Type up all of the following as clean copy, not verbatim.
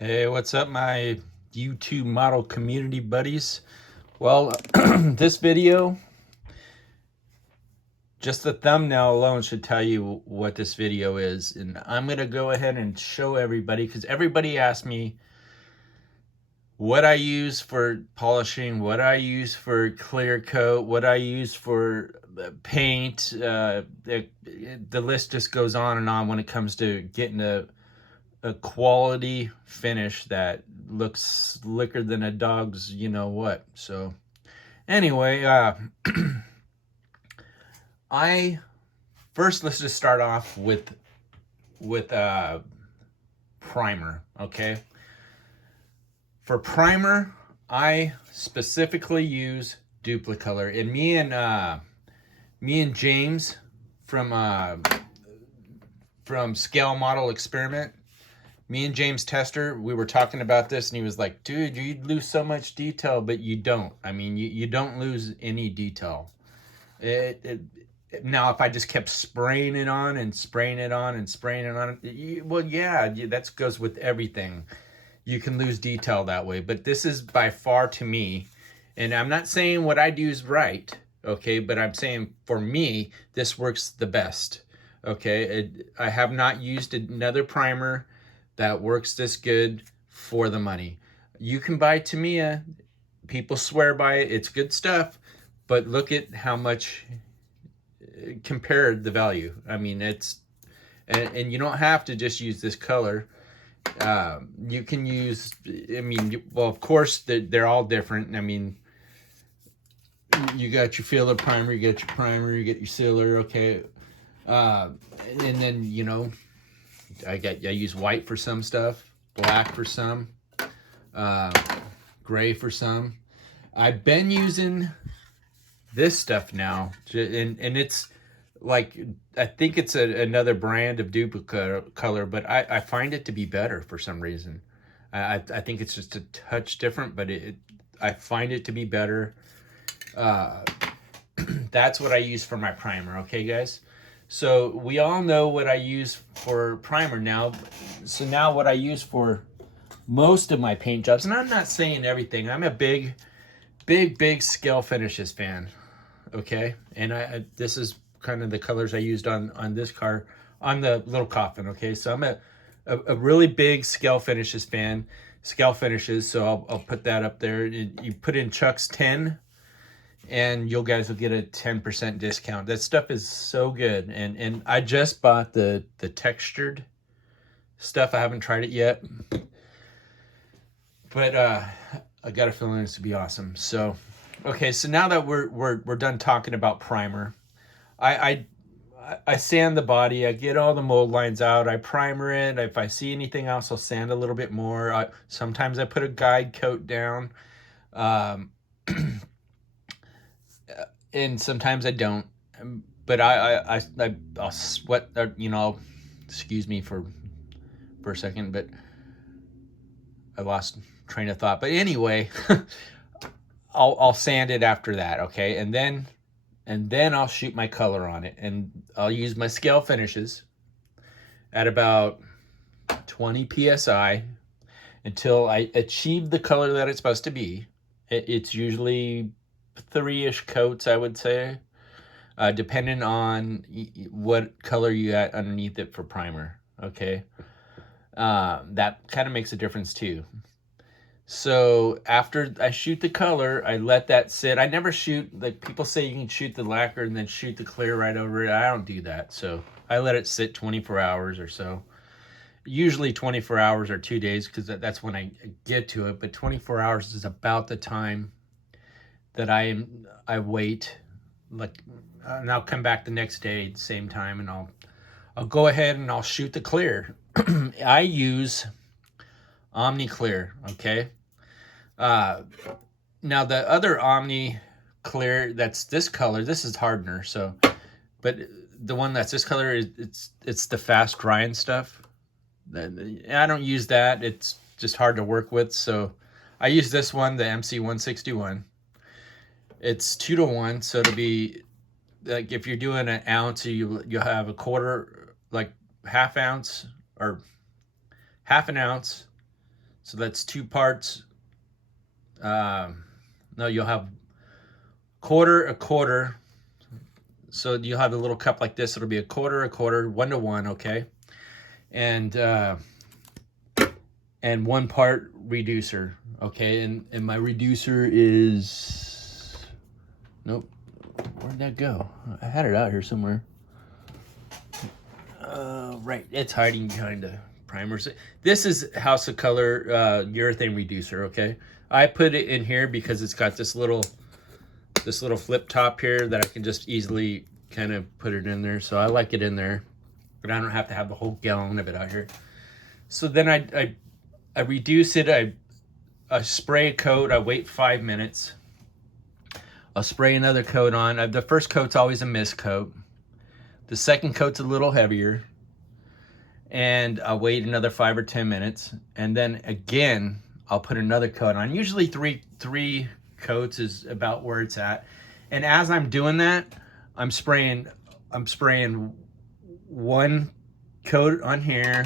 Hey, what's up, my YouTube model community buddies? Well, this video, just the thumbnail alone should tell you what this video is. And I'm going to go ahead and show everybody because everybody asked me what I use for polishing, what I use for clear coat, what I use for paint. The list just goes on and on when it comes to getting a quality finish that looks slicker than a dog's you know what. So anyway, I first, let's just start off with primer. Okay, for primer I specifically use Duplicolor, and me and James from Scale Model Experiment, me and James Tester, we were talking about this, and he was like, dude, you lose so much detail, but you don't. I mean, you don't lose any detail. Now, if I just kept spraying it on and spraying it on and spraying it on, well, yeah, that goes with everything. You can lose detail that way. But this is by far, to me, and I'm not saying what I do is right, okay, but I'm saying for me, this works the best, okay? I have not used another primer that works this good for the money. You can buy Tamiya. People swear by it. It's good stuff. But look at how much compared the value. I mean, and you don't have to just use this color. You can use, I mean, well, of course, they're all different. I mean, you got your filler primer, you got your primer, you get your sealer, okay. And then, you know, I use white for some stuff, black for some, gray for some. I've been using this stuff now, and it's like, I think it's another brand of Duplicolor, but I find it to be better for some reason. I think it's just a touch different, but I find it to be better. That's what I use for my primer, okay, guys? So we all know what I use for primer now. So now what I use for most of my paint jobs, and I'm not saying everything. I'm a big scale finishes fan, okay? And this is kind of the colors I used on this car, on the little coffin, okay? So I'm a really big scale finishes fan, scale finishes, so I'll put that up there. You put in Chuck's 10, and you guys will get a 10% discount. That stuff is so good. And I just bought the textured stuff. I haven't tried it yet, but I got a feeling it's to be awesome. So okay, so now that we're done talking about primer, I sand the body. I get all the mold lines out. I primer it. If I see anything else, I'll sand a little bit more. Sometimes I put a guide coat down, and sometimes I don't. But I'll sweat. You know, excuse me for a second, but I lost train of thought. But anyway, I'll sand it after that, okay, and then I'll shoot my color on it, and I'll use my scale finishes at about 20 psi until I achieve the color that it's supposed to be. It's usually 3-ish coats, I would say, depending on what color you got underneath it for primer, okay? That kind of makes a difference too. So after I shoot the color, I let that sit. I never shoot, like people say you can shoot the lacquer and then shoot the clear right over it. I don't do that. So I let it sit 24 hours or so. Usually 24 hours or 2 days, because that's when I get to it. But 24 hours is about the time that I wait. Like, and I'll come back the next day, same time, and I'll go ahead and I'll shoot the clear. I use Omni Clear, okay? Now the other Omni Clear that's this color, this is hardener, so, but the one that's this color is it's the fast drying stuff. I don't use that. It's just hard to work with, so I use this one, the MC 161. It's 2-to-1, so it'll be like if you're doing an ounce, you'll have a quarter, like half ounce or half an ounce, So that's 2 parts. No, you'll have a quarter. So you'll have a little cup like this. It'll be a quarter, 1-to-1, okay? And 1 part reducer, okay? And my reducer is, nope, where'd that go? I had it out here somewhere. Right, it's hiding behind the primers. This is House of Color urethane reducer, okay? I put it in here because it's got this little flip top here that I can just easily kind of put it in there. So I like it in there, but I don't have to have the whole gallon of it out here. So then I reduce it. I spray a coat. I wait 5 minutes. I'll spray another coat on. The first coat's always a mist coat. The second coat's a little heavier. And I'll wait another 5 or 10 minutes. And then again, I'll put another coat on. Usually three coats is about where it's at. And as I'm doing that, I'm spraying 1 coat on here,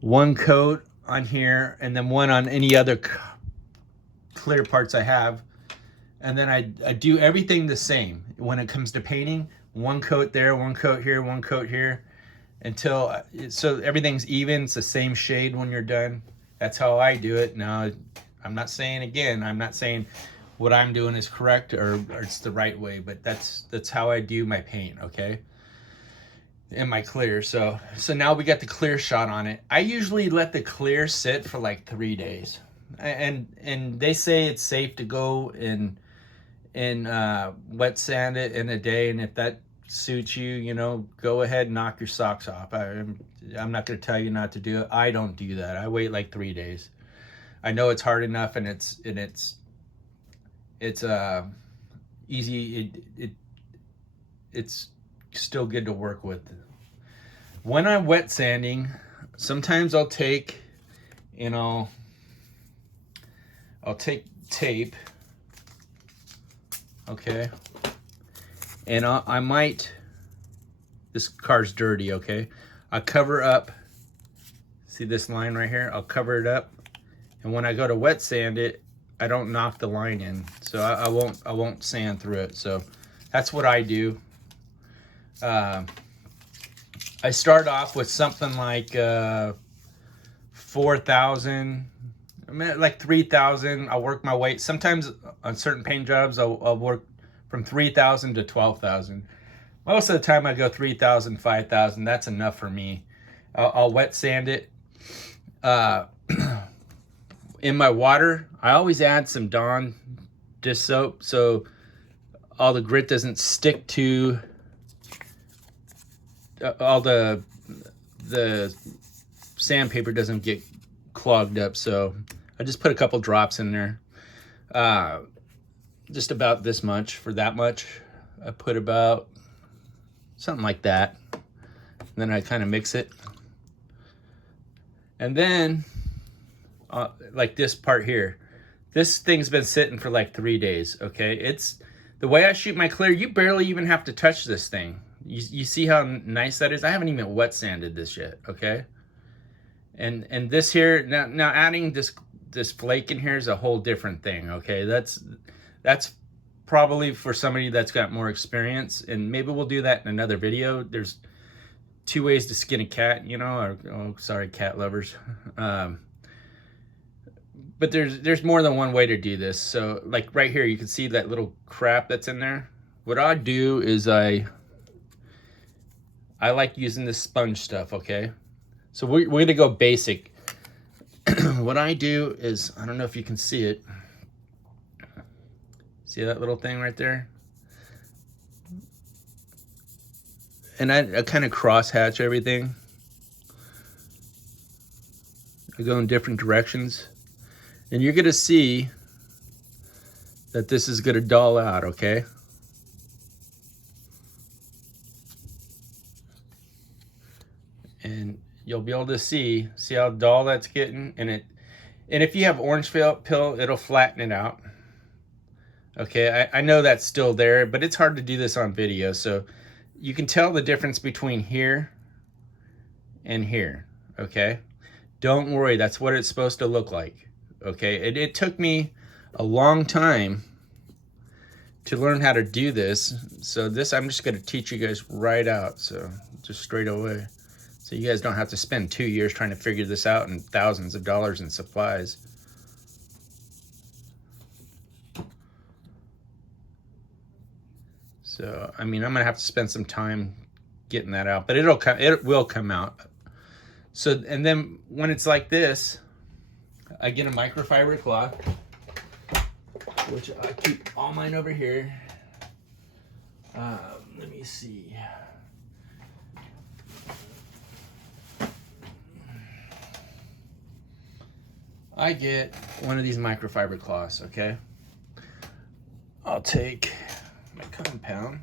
1 coat on here, and then 1 on any other clear parts I have. And then I do everything the same. When it comes to painting, 1 coat there, 1 coat here, 1 coat here, until, so everything's even. It's the same shade when you're done. That's how I do it. Now, I'm not saying what I'm doing is correct or it's the right way, but that's how I do my paint, okay? And my clear. So now we got the clear shot on it. I usually let the clear sit for like 3 days. And they say it's safe to go and wet sand it in a day, and if that suits you, you know, go ahead and knock your socks off. I'm not going to tell you not to do it. I don't do that. I wait like 3 days. I know it's hard enough, and it's easy. It's still good to work with. When I'm wet sanding, sometimes I'll take, I'll take tape, okay, and I might, this car's dirty, okay, I cover up, see this line right here, I'll cover it up, and when I go to wet sand it, I don't knock the line in, so I won't sand through it. So that's what I do. I start off with something like 4,000, like 3,000. I'll work my way. Sometimes on certain paint jobs, I'll work from 3,000 to 12,000. Most of the time I go 3,000, 5,000. That's enough for me. I'll wet sand it. In my water, I always add some Dawn dish soap so all the grit doesn't stick to all the sandpaper doesn't get clogged up. So I just put a couple drops in there, just about this much. For that much, I put about something like that. And then I kind of mix it, and then like this part here, this thing's been sitting for like 3 days. Okay, it's the way I shoot my clear, you barely even have to touch this thing. You see how nice that is? I haven't even wet sanded this yet, okay? And this here, now adding this flake in here is a whole different thing, okay? That's probably for somebody that's got more experience, and maybe we'll do that in another video. There's 2 ways to skin a cat, you know, or, oh, sorry, cat lovers. But there's more than one way to do this. So like right here, you can see that little crap that's in there. What I do is I like using this sponge stuff, okay? So we're gonna go basic. What I do is, I don't know if you can see it. See that little thing right there? And I kind of cross hatch everything. I go in different directions. And you're gonna see that this is gonna dull out, okay? And you'll be able to see how dull that's getting. And if you have orange pill, it'll flatten it out. Okay, I know that's still there, but it's hard to do this on video. So you can tell the difference between here and here, okay? Don't worry, that's what it's supposed to look like. Okay, it took me a long time to learn how to do this. So this, I'm just gonna teach you guys right out. So just straight away. So you guys don't have to spend 2 years trying to figure this out and thousands of dollars in supplies. So, I mean, I'm gonna have to spend some time getting that out, but it will come out. So, and then when it's like this, I get a microfiber cloth, which I keep all mine over here. Let me see. I get one of these microfiber cloths, okay? I'll take my compound,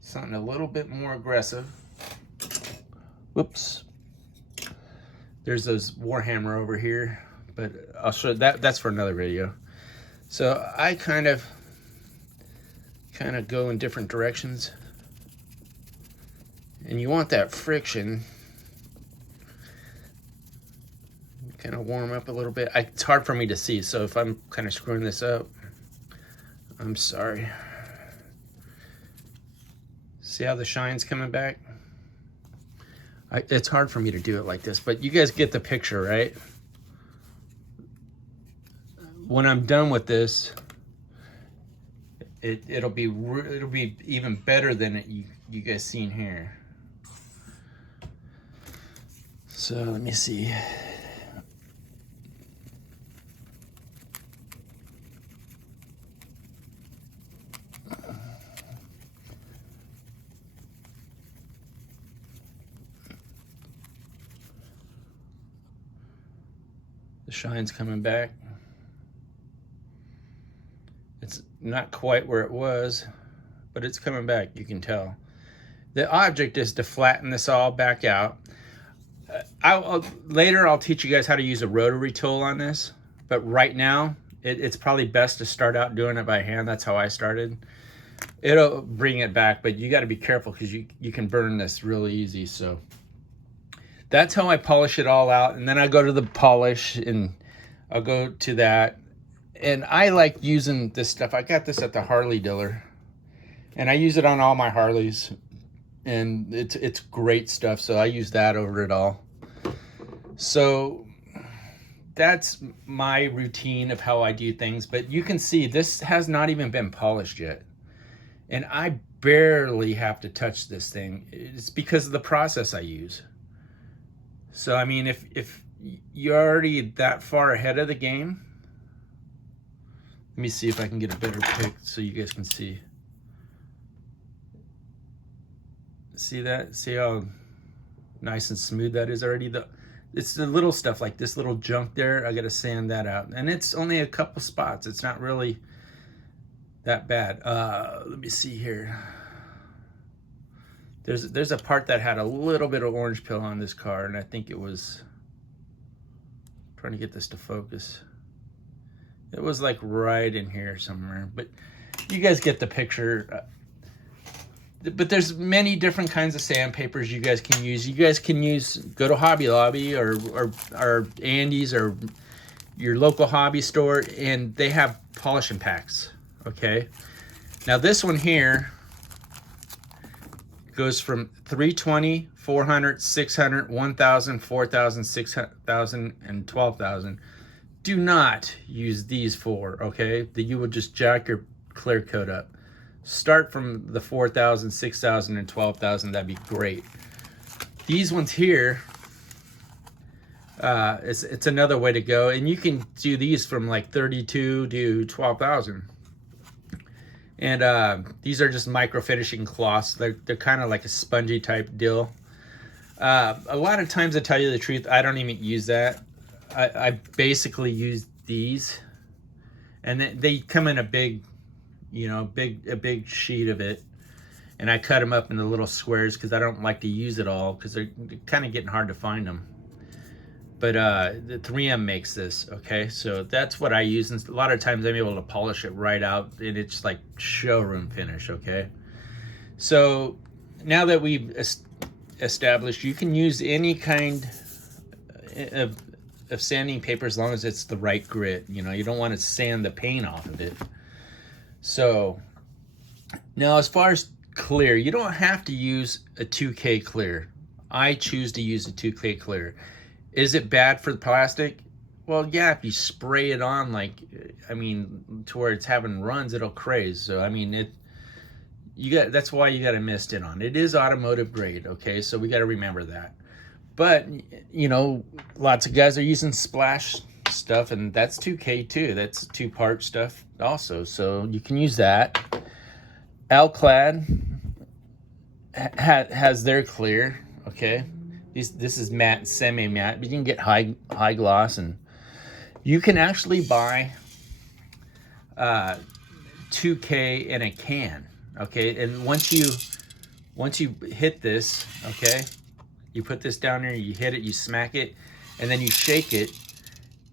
something a little bit more aggressive. Whoops. There's those Warhammer over here, but I'll show that. That's for another video. So I kind of go in different directions, and you want that friction. Kind of warm up a little bit. It's hard for me to see, so if I'm kind of screwing this up, I'm sorry. See how the shine's coming back? It's hard for me to do it like this, but you guys get the picture, right? When I'm done with this, it'll be even better than you guys seen here. So let me see. The shine's coming back. It's not quite where it was, but it's coming back, you can tell. The object is to flatten this all back out. Later I'll teach you guys how to use a rotary tool on this, but right now it's probably best to start out doing it by hand. That's how I started. It'll bring it back, but you got to be careful because you can burn this really easy. So that's how I polish it all out, and then I go to the polish, and I'll go to that. And I like using this stuff. I got this at the Harley dealer, and I use it on all my Harleys, and it's great stuff. So I use that over it all. So that's my routine of how I do things. But you can see this has not even been polished yet, and I barely have to touch this thing. It's because of the process I use. So, I mean, if you're already that far ahead of the game, let me see if I can get a better pic so you guys can see. See that? See how nice and smooth that is already? It's the little stuff like this little junk there. I got to sand that out. And it's only a couple spots. It's not really that bad. Let me see here. There's a part that had a little bit of orange peel on this car, and I think it was, trying to get this to focus. It was like right in here somewhere, but you guys get the picture. But there's many different kinds of sandpapers you guys can use. You guys can go to Hobby Lobby or Andy's or your local hobby store, and they have polishing packs, okay? Now this one here goes from 320, 400, 600, 1,000, 4,000, 6,000, and 12,000. Do not use these four, okay? You would just jack your clear coat up. Start from the 4,000, 6,000, and 12,000. That'd be great. These ones here, it's another way to go, and you can do these from like 32 to 12,000. And these are just micro finishing cloths. They're kind of like a spongy type deal. A lot of times, to tell you the truth, I don't even use that. I basically use these, and they come in a big, a big sheet of it, and I cut them up into little squares because I don't like to use it all because they're kind of getting hard to find them. But the 3M makes this, okay? So that's what I use, and a lot of times I'm able to polish it right out, and it's like showroom finish, okay? So now that we've established you can use any kind of sanding paper as long as it's the right grit. You know, you don't want to sand the paint off of it. So now as far as clear, you don't have to use a 2K clear. I choose to use a 2K clear. Is it bad for the plastic? Well, yeah, if you spray it on, like, I mean, to where it's having runs, it'll craze. So, I mean, that's why you got to mist it on. It is automotive grade, okay? So we got to remember that. But, you know, lots of guys are using splash stuff, and that's 2K too. That's 2-part stuff also. So you can use that. Alclad has their clear, okay? This is matte and semi-matte, but you can get high gloss, and you can actually buy 2K in a can, okay? And once you hit this, okay, you put this down there, you hit it, you smack it, and then you shake it,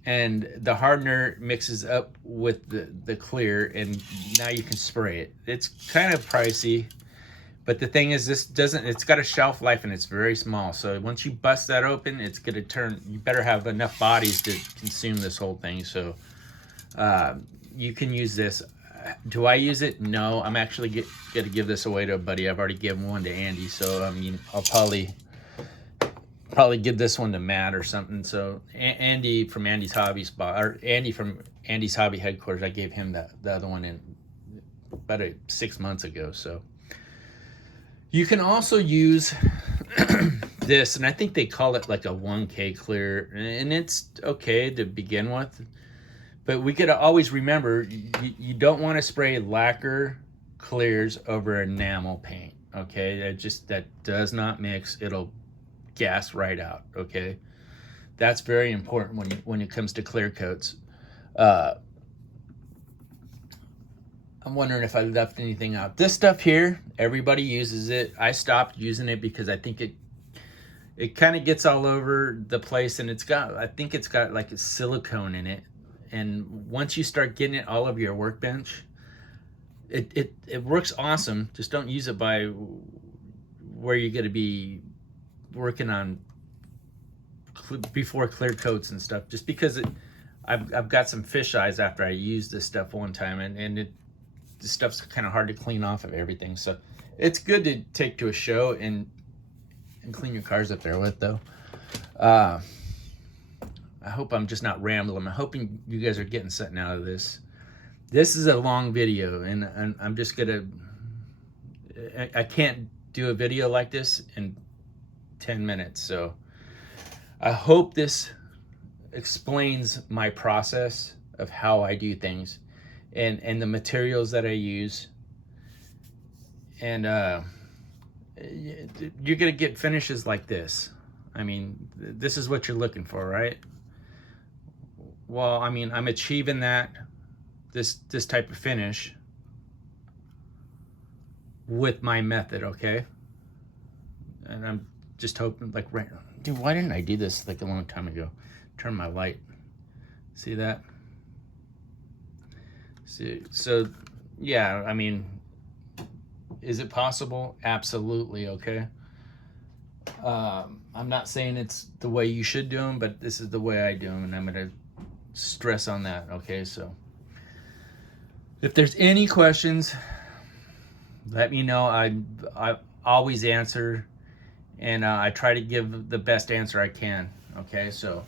and the hardener mixes up with the clear, and now you can spray it. It's kind of pricey, but the thing is, it's got a shelf life and it's very small. So once you bust that open, it's gonna turn, you better have enough bodies to consume this whole thing. So you can use this. Do I use it? No, I'm actually gonna give this away to a buddy. I've already given one to Andy. So I mean, I'll probably give this one to Matt or something. So Andy from Andy's Hobby Spot, or Andy from Andy's Hobby Headquarters, I gave him the other one in about 6 months ago. So you can also use this, and I think they call it like a 1K clear, and it's okay to begin with. But we could always remember, you don't want to spray lacquer clears over enamel paint, okay? That does not mix. It'll gas right out, okay? That's very important when it comes to clear coats. I'm wondering if I left anything out. This stuff here, everybody uses it. I stopped using it because I think it kind of gets all over the place, and I think it's got like a silicone in it. And once you start getting it all over your workbench, it works awesome. Just don't use it by where you're going to be working on before clear coats and stuff. Just because I've got some fish eyes after I used this stuff one time, and this stuff's kind of hard to clean off of everything. So it's good to take to a show and clean your cars up there with, though. I hope I'm just not rambling. I'm hoping you guys are getting something out of this. This is a long video, and I'm just gonna, I can't do a video like this in 10 minutes. So I hope this explains my process of how I do things, and the materials that I use. And you're gonna get finishes like this. I mean, this is what you're looking for, right? Well, I mean, I'm achieving this type of finish with my method, okay? And I'm just hoping, like, right, dude, why didn't I do this like a long time ago? Turn my light. See that? See, so yeah, I mean, is it possible? Absolutely, okay? I'm not saying it's the way you should do them, but this is the way I do them, and I'm gonna stress on that, okay? So if there's any questions, let me know. I always answer, and I try to give the best answer I can, okay? So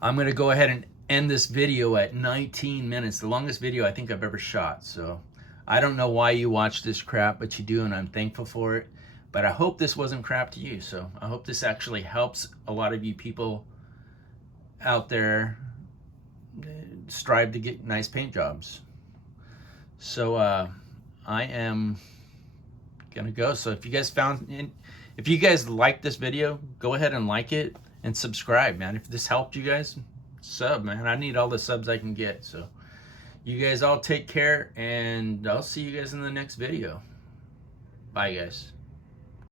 I'm gonna go ahead and end this video at 19 minutes, the longest video I think I've ever shot. So I don't know why you watch this crap, but you do, and I'm thankful for it. But I hope this wasn't crap to you. So I hope this actually helps a lot of you people out there strive to get nice paint jobs. So I am gonna go. So if you guys liked this video, go ahead and like it and subscribe, man. If this helped you guys, sub, man. I need all the subs I can get. So you guys all take care, and I'll see you guys in the next video. Bye, guys.